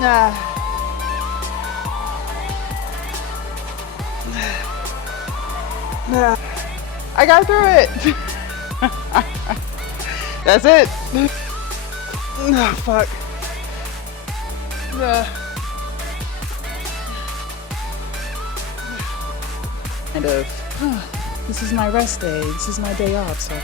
Nah. Nah. I got through it. That's it. Oh, fuck. Kind of, this is my rest day. This is my day off, so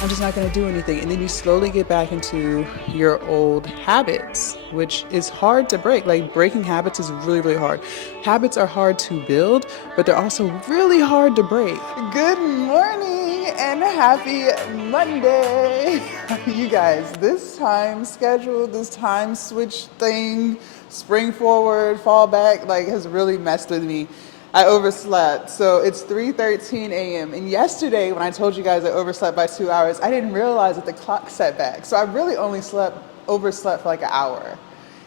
I'm just not going to do anything. And then you slowly get back into your old habits, which is hard to break. Like, breaking habits is really, really hard. Habits are hard to build, but they're also really hard to break. Good morning and happy Monday. You guys, this time schedule, this time switch thing, spring forward, fall back, like, has really messed with me. I overslept, so it's 3:13 a.m. And yesterday, when I told you guys I overslept by 2 hours, I didn't realize that the clock set back. So I really only overslept for like an hour.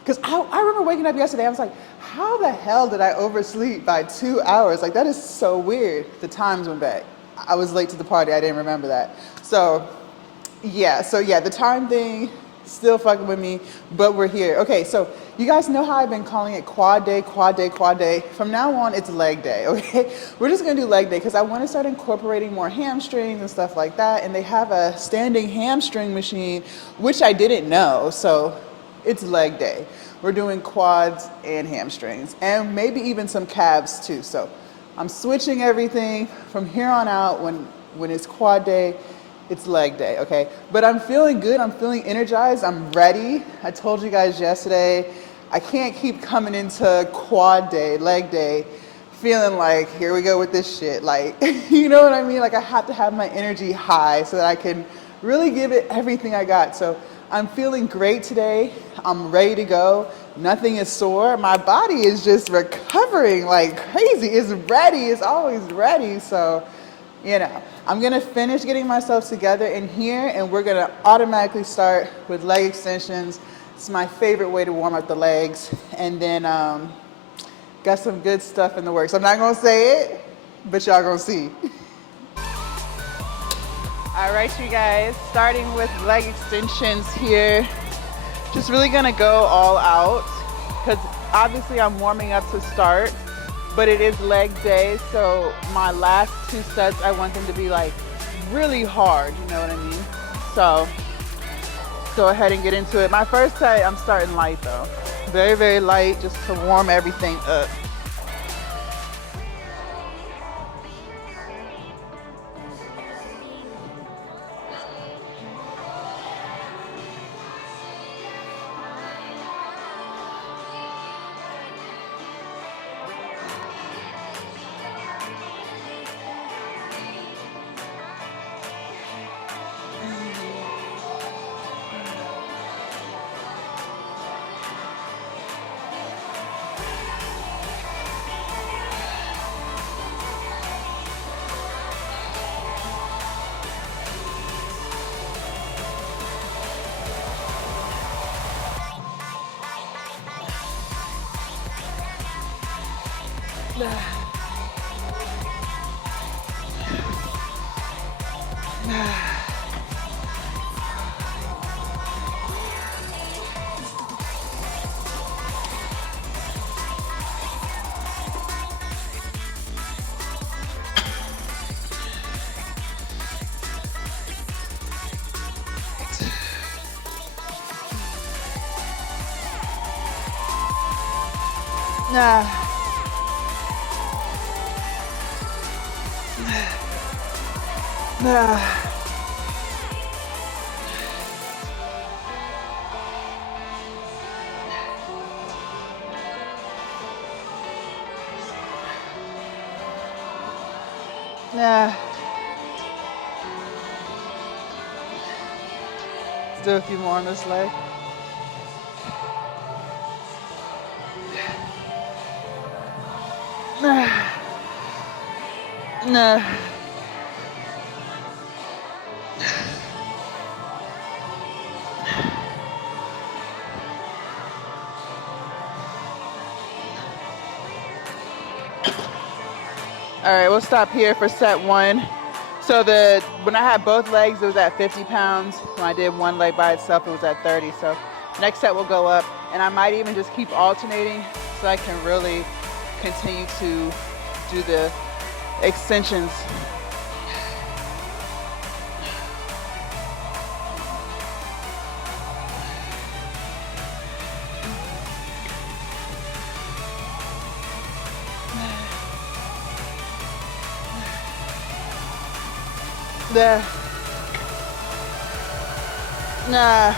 Because I remember waking up yesterday, I was like, how the hell did I oversleep by 2 hours? Like, that is so weird. The times went back. I was late to the party, I didn't remember that. So yeah, the time thing, still fucking with me, but we're here. Okay, so you guys know how I've been calling it quad day, quad day, quad day. From now on, it's leg day, okay? We're just gonna do leg day because I wanna start incorporating more hamstrings and stuff like that, and they have a standing hamstring machine, which I didn't know, so it's leg day. We're doing quads and hamstrings, and maybe even some calves too, so I'm switching everything from here on out. When it's quad day, it's leg day, okay? But I'm feeling good, I'm feeling energized, I'm ready. I told you guys yesterday, I can't keep coming into quad day, leg day, feeling like, here we go with this shit. Like, you know what I mean? Like, I have to have my energy high so that I can really give it everything I got. So I'm feeling great today. I'm ready to go. Nothing is sore. My body is just recovering like crazy. It's ready, it's always ready. So, you know, I'm gonna finish getting myself together in here and we're gonna automatically start with leg extensions. It's my favorite way to warm up the legs. And then got some good stuff in the works. I'm not gonna say it, but y'all gonna see. All right, you guys, starting with leg extensions here. Just really gonna go all out because obviously I'm warming up to start. But it is leg day, so my last 2 sets, I want them to be like really hard, you know what I mean? So go ahead and get into it. My first set, I'm starting light though. Very, very light, just to warm everything up. Let's do a few more on this leg. All right, we'll stop here for set 1. So when I had both legs, it was at 50 pounds. When I did one leg by itself, it was at 30. So Next set will go up, and I might even just keep alternating so I can really continue to do the extensions. Nah.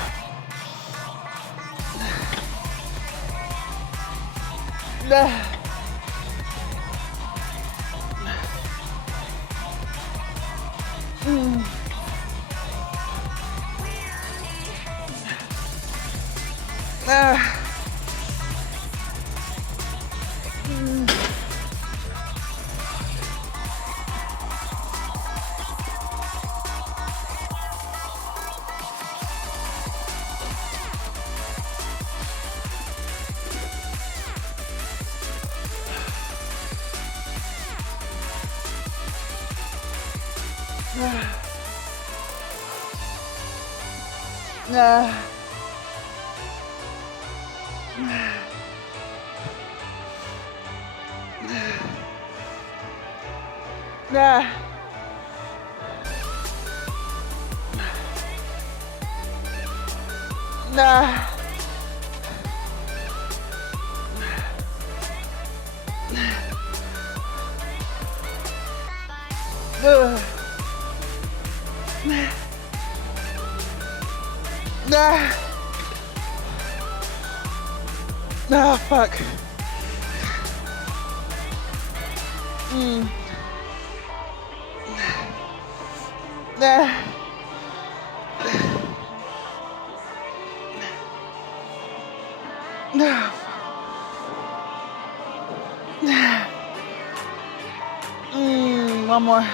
Oh, fuck. One more.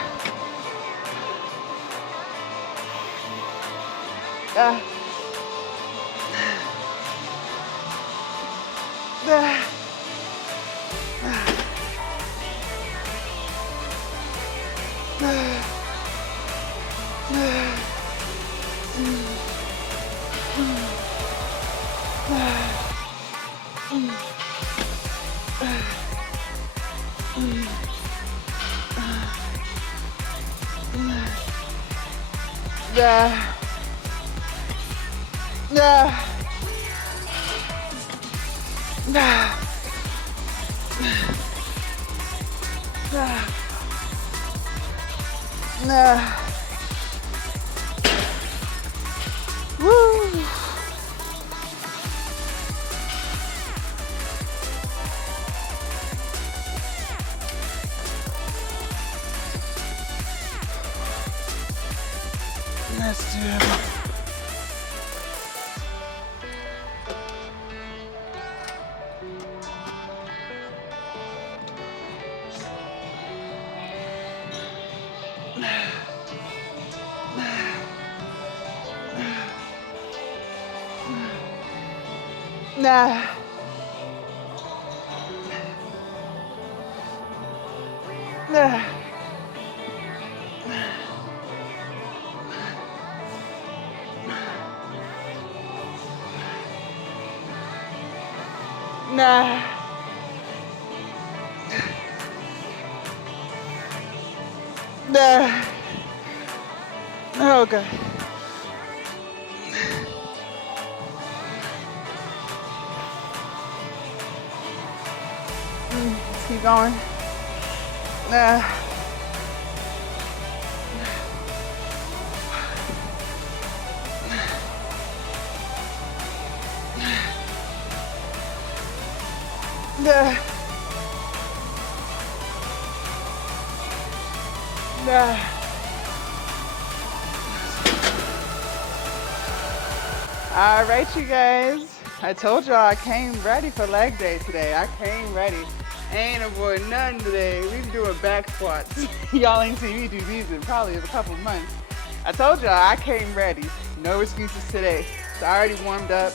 Woo. Let's do it. Nah. Nah. Nah. Nah. Oh, God. Let's keep going. Nah. Nah. Nah. All right, you guys. I told y'all I came ready for leg day today. I came ready. Ain't avoid nothing today. We doing back squats. Y'all ain't seen me do these in probably a couple months. I told y'all I came ready. No excuses today. So I already warmed up.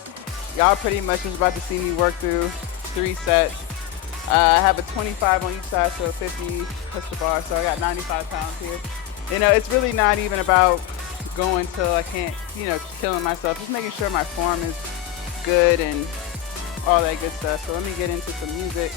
Y'all pretty much was about to see me work through 3 sets. I have a 25 on each side, so 50 push the bar. So I got 95 pounds here. You know, it's really not even about going till I can't, you know, killing myself. Just making sure my form is good and all that good stuff. So let me get into some music.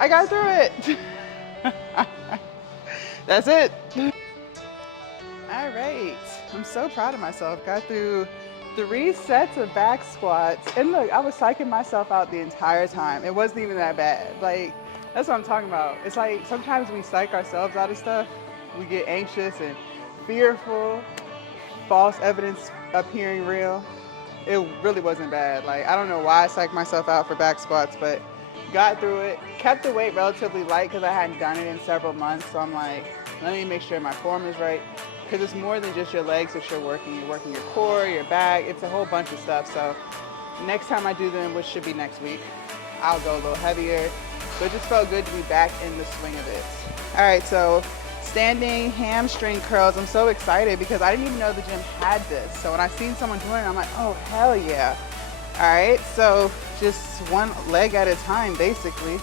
I got through it. That's it. All right. I'm so proud of myself. Got through 3 sets of back squats. And look, I was psyching myself out the entire time. It wasn't even that bad. Like, that's what I'm talking about. It's like sometimes we psych ourselves out of stuff. We get anxious and fearful, false evidence appearing real. It really wasn't bad. Like, I don't know why I psyched myself out for back squats, but got through it. Kept the weight relatively light because I hadn't done it in several months. So I'm like, let me make sure my form is right. Because it's more than just your legs that you're working. You're working your core, your back. It's a whole bunch of stuff. So next time I do them, which should be next week, I'll go a little heavier. So it just felt good to be back in the swing of it. All right, so standing hamstring curls. I'm so excited because I didn't even know the gym had this. So when I seen someone doing it, I'm like, oh, hell yeah. All right, so just one leg at a time, basically.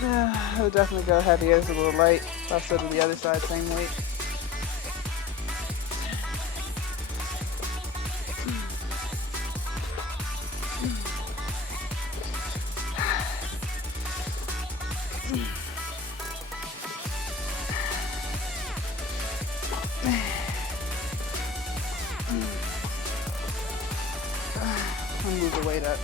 I would definitely go heavier. It's a little light. I'll still do the other side, same weight. I'll move the weight up.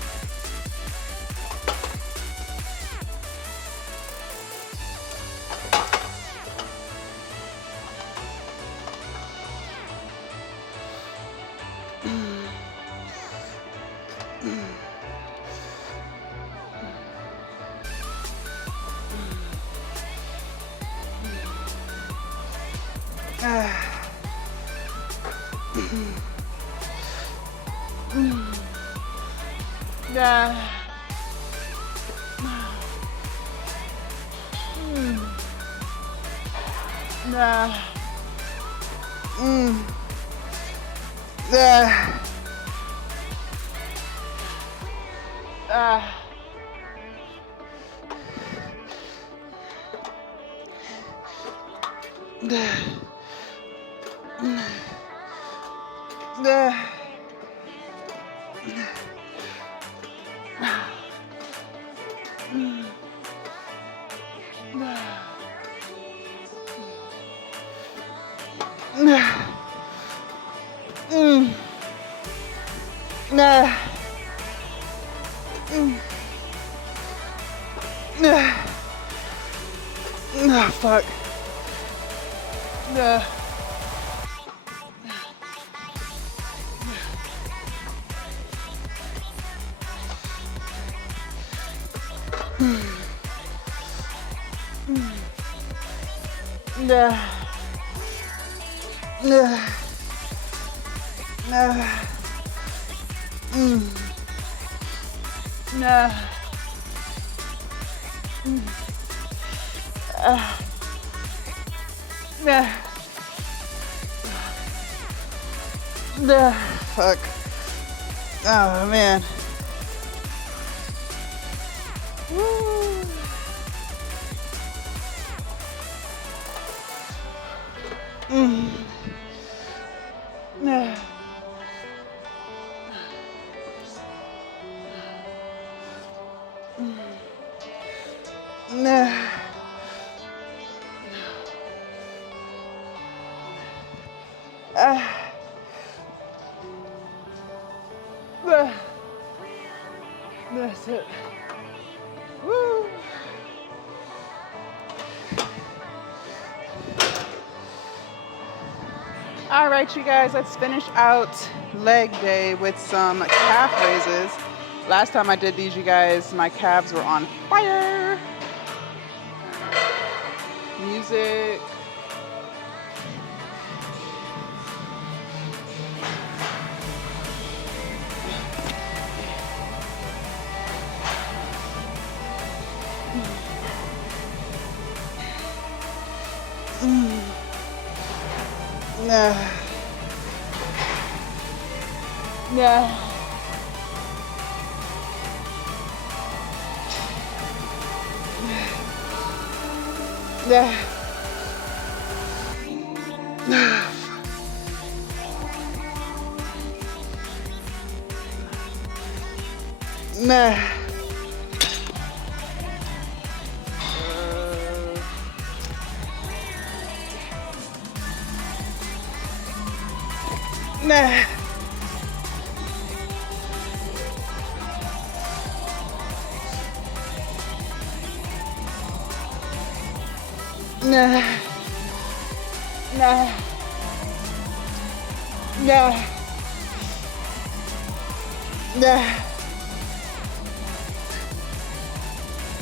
Fuck. Fuck. Oh man. Woo. That's it. Woo. All right, you guys, let's finish out leg day with some calf raises. Last time I did these, you guys, my calves were on fire. Music.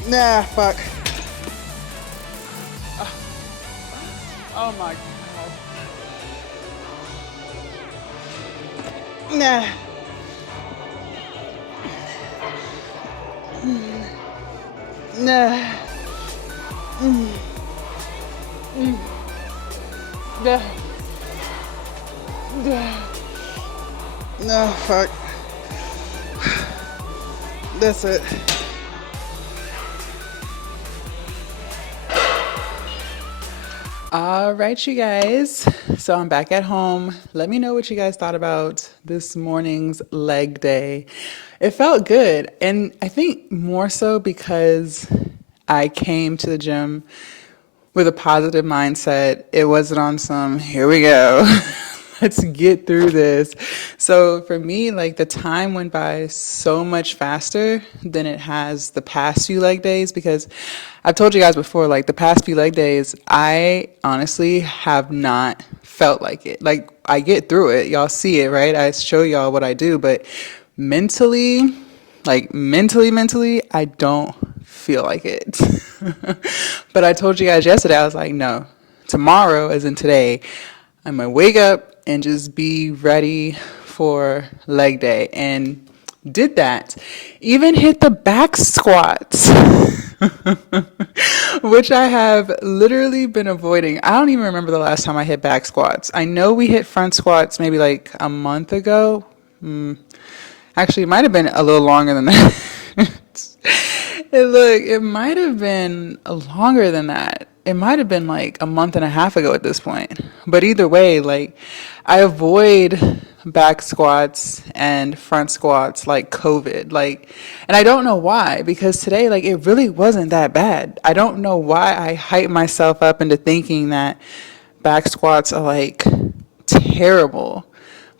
Nah. Fuck. Oh my God. Nah. No, fuck. That's it. All right, you guys. So I'm back at home. Let me know what you guys thought about this morning's leg day. It felt good. And I think more so because I came to the gym with a positive mindset. It wasn't on some, here we go. Let's get through this. So for me, like the time went by so much faster than it has the past few leg days, because I've told you guys before, like the past few leg days, I honestly have not felt like it. Like I get through it. Y'all see it, right? I show y'all what I do, but mentally, I don't feel like it. But I told you guys yesterday, I was like, no, tomorrow, as in today, I'm going to wake up and just be ready for leg day. And did that. Even hit the back squats, which I have literally been avoiding. I don't even remember the last time I hit back squats. I know we hit front squats maybe like a month ago. Actually, it might have been a little longer than that. It might have been longer than that. it might have been like a month and a half ago at this point. But either way, like I avoid back squats and front squats like COVID. Like, and I don't know why, because today, like, it really wasn't that bad. I don't know why I hype myself up into thinking that back squats are like terrible.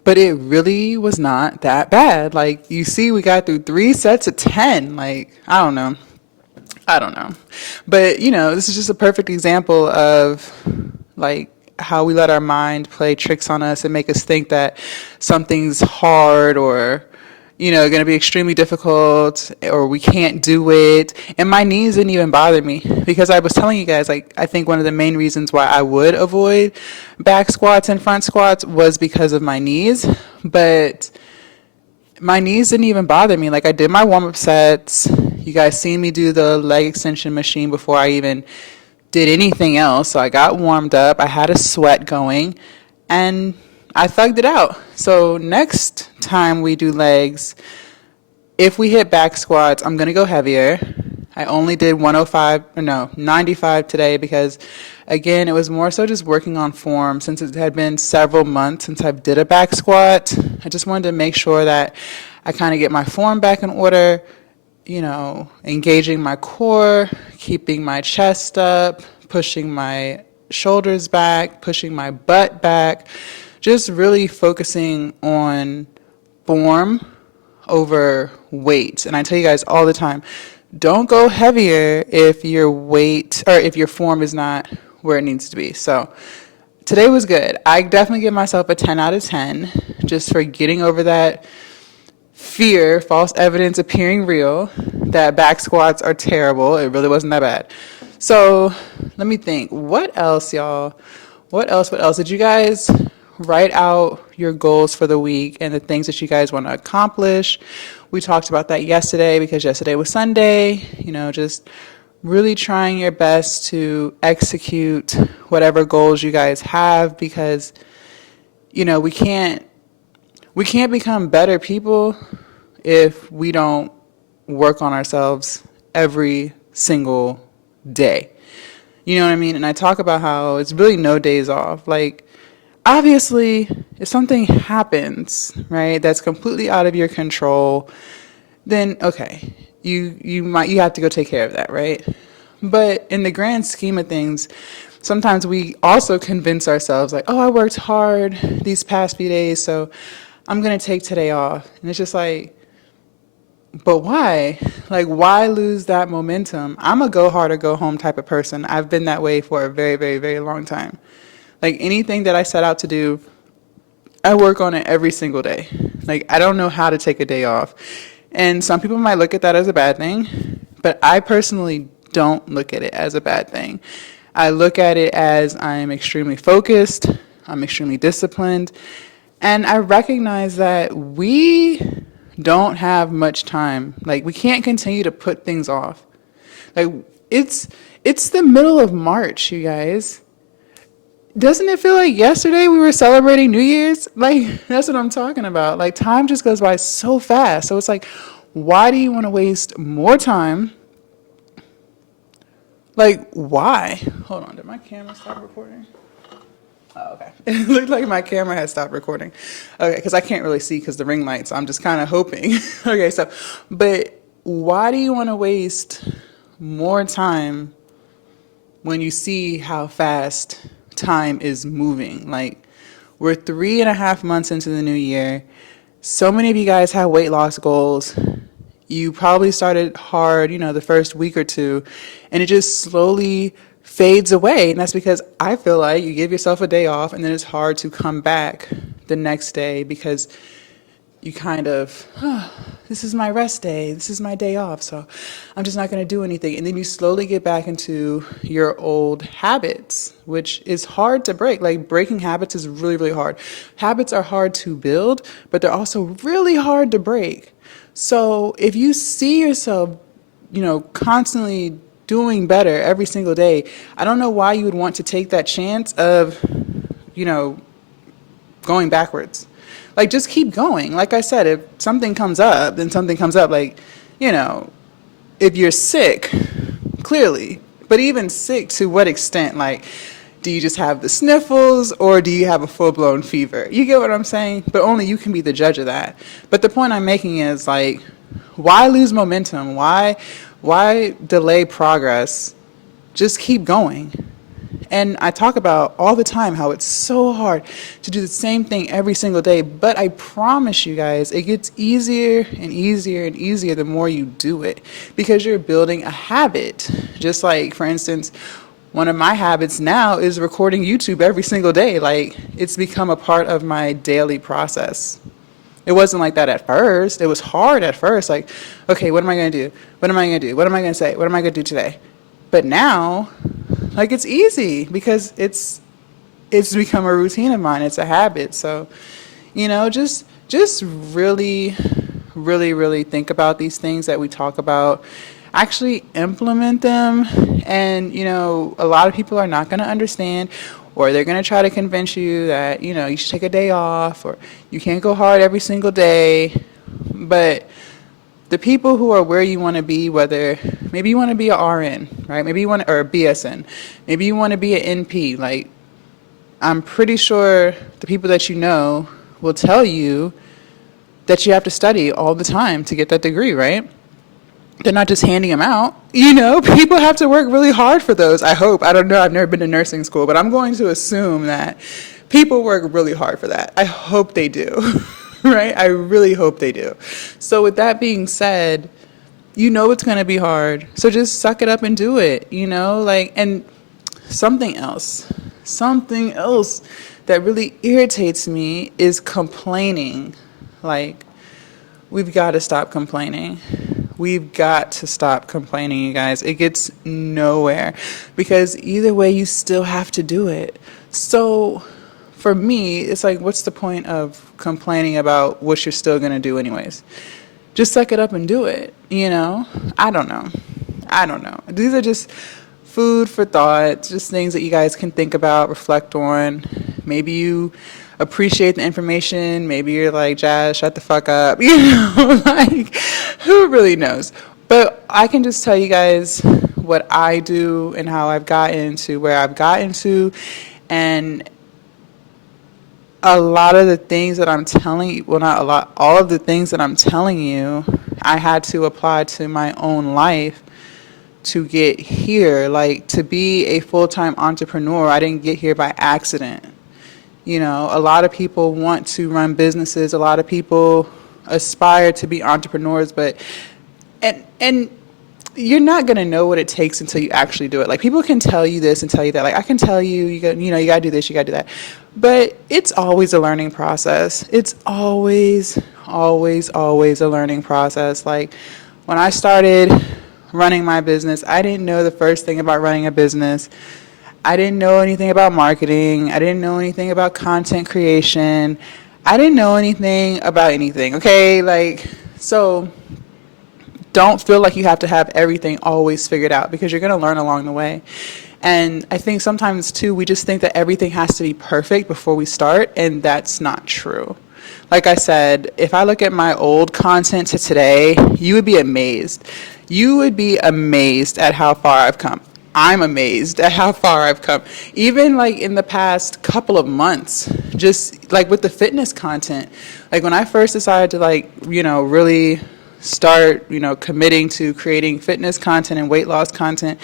But it really was not that bad. Like, you see, we got through 3 sets of 10. Like, I don't know. I don't know. But, this is just a perfect example of like how we let our mind play tricks on us and make us think that something's hard or, going to be extremely difficult or we can't do it. And my knees didn't even bother me because I was telling you guys, like, I think one of the main reasons why I would avoid back squats and front squats was because of my knees. But my knees didn't even bother me. Like, I did my warm-up sets. You guys seen me do the leg extension machine before I even did anything else. So I got warmed up. I had a sweat going and I thugged it out. So next time we do legs, if we hit back squats, I'm going to go heavier. I only did 95 today because, again, it was more so just working on form since it had been several months since I did a back squat. I just wanted to make sure that I kind of get my form back in order, engaging my core, keeping my chest up, pushing my shoulders back, pushing my butt back, just really focusing on form over weight. And I tell you guys all the time, don't go heavier if your weight or if your form is not where it needs to be. So today was good. I definitely give myself a 10 out of 10 just for getting over that fear, false evidence appearing real, that back squats are terrible. It really wasn't that bad. So let me think. What else, y'all? What else? Did you guys write out your goals for the week and the things that you guys want to accomplish? We talked about that yesterday because yesterday was Sunday. Just really trying your best to execute whatever goals you guys have because, we can't become better people if we don't work on ourselves every single day. You know what I mean? And I talk about how it's really no days off. Like, obviously, if something happens, right, that's completely out of your control, then okay, you have to go take care of that, right? But in the grand scheme of things, sometimes we also convince ourselves like, oh, I worked hard these past few days, so I'm going to take today off. And it's just like, but why? Like, why lose that momentum? I'm a go hard or go home type of person. I've been that way for a very, very, very long time. Like, anything that I set out to do, I work on it every single day. Like, I don't know how to take a day off. And some people might look at that as a bad thing, but I personally don't look at it as a bad thing. I look at it as I'm extremely focused, I'm extremely disciplined, and I recognize that we don't have much time. Like, we can't continue to put things off. Like, it's the middle of March, you guys. Doesn't it feel like yesterday we were celebrating New Year's? Like, that's what I'm talking about. Like, time just goes by so fast. So it's like, why do you want to waste more time? Like, why? Hold on, did my camera stop recording? Oh, okay. It looked like my camera had stopped recording. Okay, because I can't really see because the ring light, so I'm just kind of hoping. Okay, so, but why do you want to waste more time when you see how fast time is moving? Like, we're 3.5 months into the new year. So many of you guys have weight loss goals. You probably started hard, the first week or two, and it just slowly fades away. And that's because I feel like you give yourself a day off and then it's hard to come back the next day because you kind of, this is my rest day, this is my day off, so I'm just not going to do anything. And then you slowly get back into your old habits, which is hard to break. Like, breaking habits is really, really hard. Habits are hard to build, but they're also really hard to break. So if you see yourself, constantly doing better every single day, I don't know why you would want to take that chance of, going backwards. Like, just keep going. Like I said, if something comes up, then something comes up. Like, if you're sick, clearly, But even sick, to what extent? Like, do you just have the sniffles or do you have a full-blown fever? You get what I'm saying? But only you can be the judge of that. But the point I'm making is, like, why lose momentum? Why delay progress? Just keep going. And I talk about all the time how it's so hard to do the same thing every single day. But I promise you guys, it gets easier and easier and easier the more you do it, because you're building a habit. Just like, for instance, one of my habits now is recording YouTube every single day. Like, it's become a part of my daily process. It wasn't like that at first. It was hard at first. Like, okay, what am I going to do? What am I going to do? What am I going to say? What am I going to do today? But now, like, it's easy because it's become a routine of mine. It's a habit. So, just really, really, really think about these things that we talk about. Actually implement them. And, a lot of people are not going to understand, or they're going to try to convince you that, you should take a day off, or you can't go hard every single day. But the people who are where you want to be, whether maybe you want to be a RN, right? Maybe you want or a BSN. Maybe you want to be an NP. Like, I'm pretty sure the people that will tell you that you have to study all the time to get that degree, right? They're not just handing them out. People have to work really hard for those. I hope. I don't know. I've never been to nursing school, but I'm going to assume that people work really hard for that. I hope they do. Right? I really hope they do. So with that being said, it's going to be hard. So just suck it up and do it, and something else that really irritates me is complaining. Like, we've got to stop complaining. We've got to stop complaining, you guys. It gets nowhere, because either way, you still have to do it. So for me, it's like, what's the point of complaining about what you're still going to do anyways? Just suck it up and do it, I don't know. These are just food for thought, just things that you guys can think about, reflect on. Maybe you appreciate the information. Maybe you're like, Jazz, shut the fuck up. Like, who really knows? But I can just tell you guys what I do and how I've gotten to where I've gotten to. And a lot of the things that I'm telling you, well, not a lot, all of the things that I'm telling you, I had to apply to my own life to get here. Like, to be a full-time entrepreneur, I didn't get here by accident. A lot of people want to run businesses. A lot of people aspire to be entrepreneurs, but, and you're not going to know what it takes until you actually do it. Like, people can tell you this and tell you that. Like, I can tell you, you got to do this, you got to do that. But it's always a learning process. It's always, always, always a learning process. Like, when I started running my business, I didn't know the first thing about running a business. I didn't know anything about marketing. I didn't know anything about content creation. I didn't know anything about anything, okay? Like, so don't feel like you have to have everything always figured out, because you're going to learn along the way. And I think sometimes, too, we just think that everything has to be perfect before we start, and that's not true. Like I said, if I look at my old content to today, you would be amazed. You would be amazed at how far I've come. I'm amazed at how far I've come. Even like in the past couple of months, just like with the fitness content. Like, when I first decided to really start, committing to creating fitness content and weight loss content,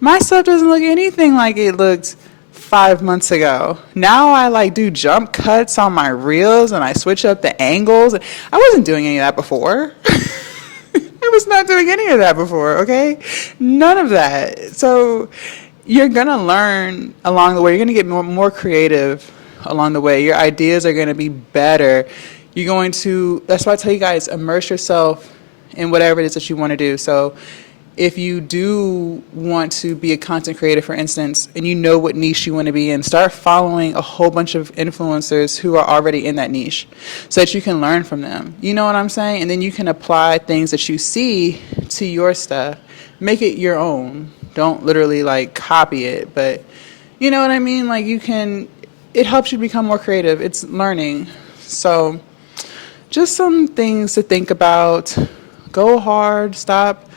my stuff doesn't look anything like it looked 5 months ago. Now I do jump cuts on my reels, and I switch up the angles. I wasn't doing any of that before. I was not doing any of that before, okay? None of that. So you're going to learn along the way. You're going to get more creative along the way. Your ideas are going to be better. You're going to, that's why I tell you guys, immerse yourself in whatever it is that you want to do. So if you do want to be a content creator, for instance, and you know what niche you want to be in, start following a whole bunch of influencers who are already in that niche so that you can learn from them. You know what I'm saying? And then you can apply things that you see to your stuff. Make it your own. Don't literally copy it, but you know what I mean? It helps you become more creative. It's learning. So just some things to think about. Go hard. Stop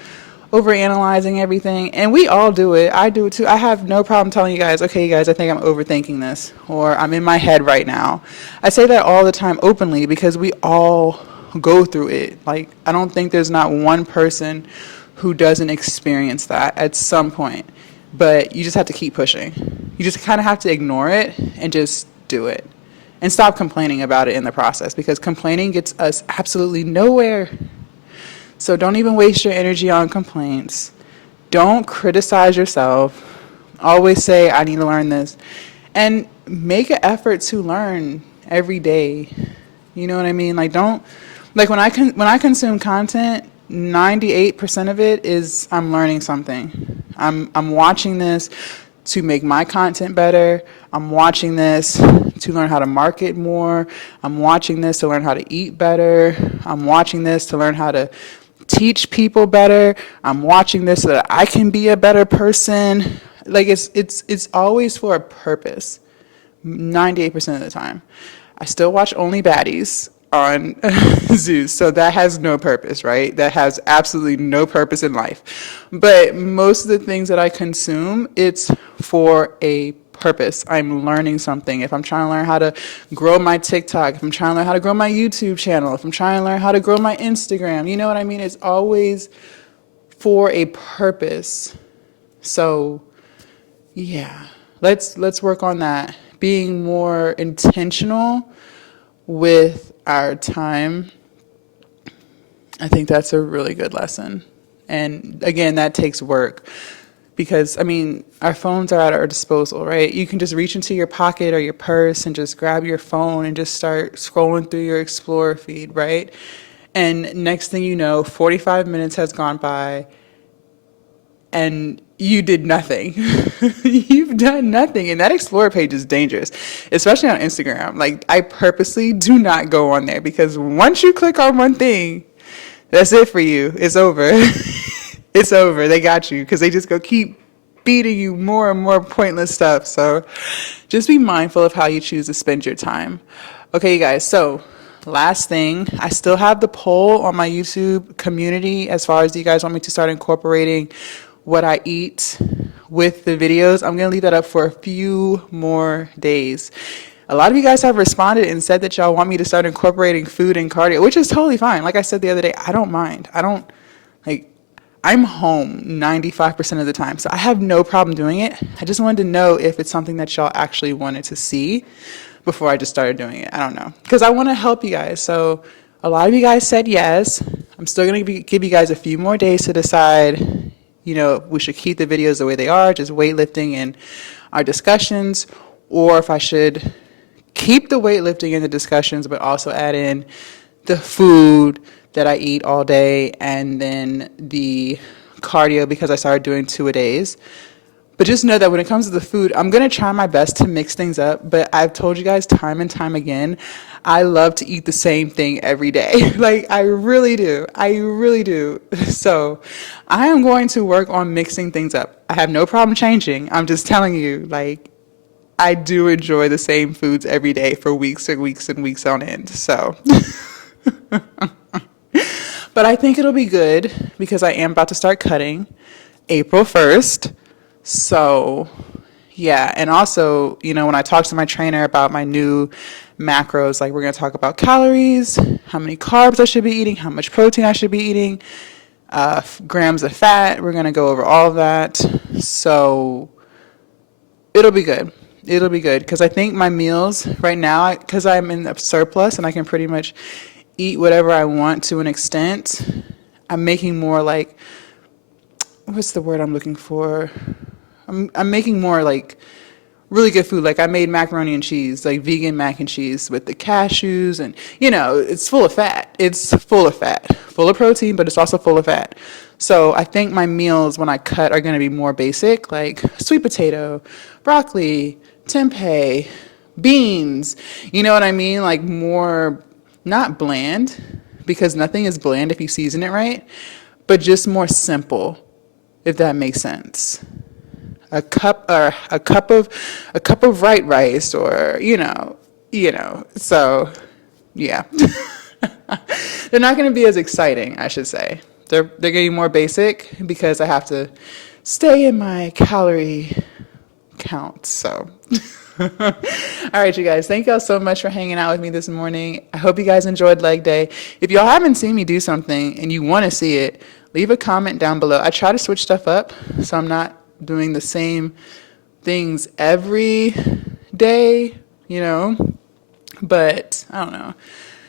overanalyzing everything. And we all do it. I do it too. I have no problem telling you guys, okay, you guys, I think I'm overthinking this, or I'm in my head right now. I say that all the time openly because we all go through it. Like, I don't think there's not one person who doesn't experience that at some point. But you just have to keep pushing. You just kind of have to ignore it and just do it. And stop complaining about it in the process, because complaining gets us absolutely nowhere. So don't even waste your energy on complaints. Don't criticize yourself. Always say, I need to learn this. And make an effort to learn every day. You know what I mean? Like, don't, like when I consume content, 98% of it is I'm learning something. I'm watching this to make my content better. I'm watching this to learn how to market more. I'm watching this to learn how to eat better. I'm watching this to learn how to teach people better. I'm watching this so that I can be a better person. Like, it's always for a purpose. 98% of the time. I still watch only baddies on Zeus, so that has no purpose, right? That has absolutely no purpose in life. But most of the things that I consume, it's for a purpose. I'm learning something. If I'm trying to learn how to grow my TikTok, if I'm trying to learn how to grow my YouTube channel, if I'm trying to learn how to grow my Instagram, you know what I mean? It's always for a purpose. So yeah, let's work on that. Being more intentional with our time. I think that's a really good lesson. And again, that takes work. Because, I mean, our phones are at our disposal, right? You can just reach into your pocket or your purse and just grab your phone and just start scrolling through your Explorer feed, right? And next thing you know, 45 minutes has gone by and you did nothing. You've done nothing. And that Explorer page is dangerous, especially on Instagram. Like, I purposely do not go on there because once you click on one thing, that's it for you. It's over. It's over. They got you because they just go keep feeding you more and more pointless stuff. So just be mindful of how you choose to spend your time. Okay, you guys. So last thing, I still have the poll on my YouTube community as far as you guys want me to start incorporating what I eat with the videos. I'm going to leave that up for a few more days. A lot of you guys have responded and said that y'all want me to start incorporating food and cardio, which is totally fine. Like I said the other day, I don't mind. I'm home 95% of the time, so I have no problem doing it. I just wanted to know if it's something that y'all actually wanted to see before I just started doing it. I don't know, because I want to help you guys. So a lot of you guys said yes. I'm still going to give you guys a few more days to decide, you know, we should keep the videos the way they are, just weightlifting and our discussions, or if I should keep the weightlifting in the discussions, but also add in the food that I eat all day and then the cardio because I started doing 2-a-days. But just know that when it comes to the food, I'm going to try my best to mix things up. But I've told you guys time and time again, I love to eat the same thing every day. Like, I really do. I really do. So I am going to work on mixing things up. I have no problem changing. I'm just telling you, like, I do enjoy the same foods every day for weeks and weeks and weeks on end. So, but I think it'll be good because I am about to start cutting April 1st. So, yeah. And also, you know, when I talk to my trainer about my new macros, like, we're going to talk about calories, how many carbs I should be eating, how much protein I should be eating, grams of fat. We're going to go over all of that. So it'll be good. It'll be good because I think my meals right now, because I'm in a surplus and I can pretty much eat whatever I want to an extent, I'm making more like, what's the word I'm looking for? I'm making more like really good food. Like, I made macaroni and cheese, like vegan mac and cheese with the cashews, and you know, it's full of fat. It's full of fat, full of protein, but it's also full of fat. So I think my meals when I cut are going to be more basic, like sweet potato, broccoli, tempeh, beans. You know what I mean? Like, more, not bland, because nothing is bland if you season it right, but just more simple, if that makes sense. A cup of white rice, or you know. So yeah. They're not going to be as exciting, I should say. they're getting more basic because I have to stay in my calorie count. So all right, you guys, thank y'all so much for hanging out with me this morning. I hope you guys enjoyed leg day. If y'all haven't seen me do something and you want to see it, leave a comment down below. I try to switch stuff up so I'm not doing the same things every day, you know, but I don't know.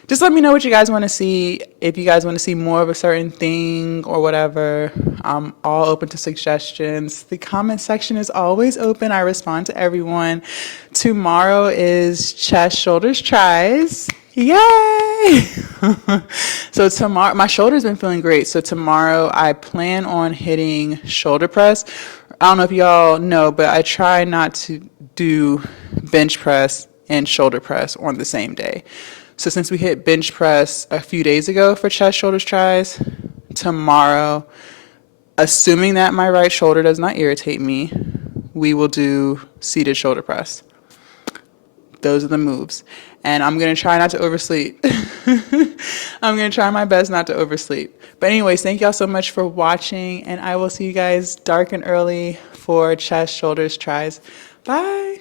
Just let me know what you guys want to see. If you guys want to see more of a certain thing or whatever, I'm all open to suggestions. The comment section is always open. I respond to everyone. Tomorrow is chest, shoulders, tries. Yay! So tomorrow, my shoulder's been feeling great. So tomorrow I plan on hitting shoulder press. I don't know if y'all know, but I try not to do bench press and shoulder press on the same day. So since we hit bench press a few days ago for chest, shoulders, tries, tomorrow, assuming that my right shoulder does not irritate me, we will do seated shoulder press. Those are the moves. And I'm going to try not to oversleep. I'm going to try my best not to oversleep. But anyways, thank y'all so much for watching, and I will see you guys dark and early for chest, shoulders, tries. Bye.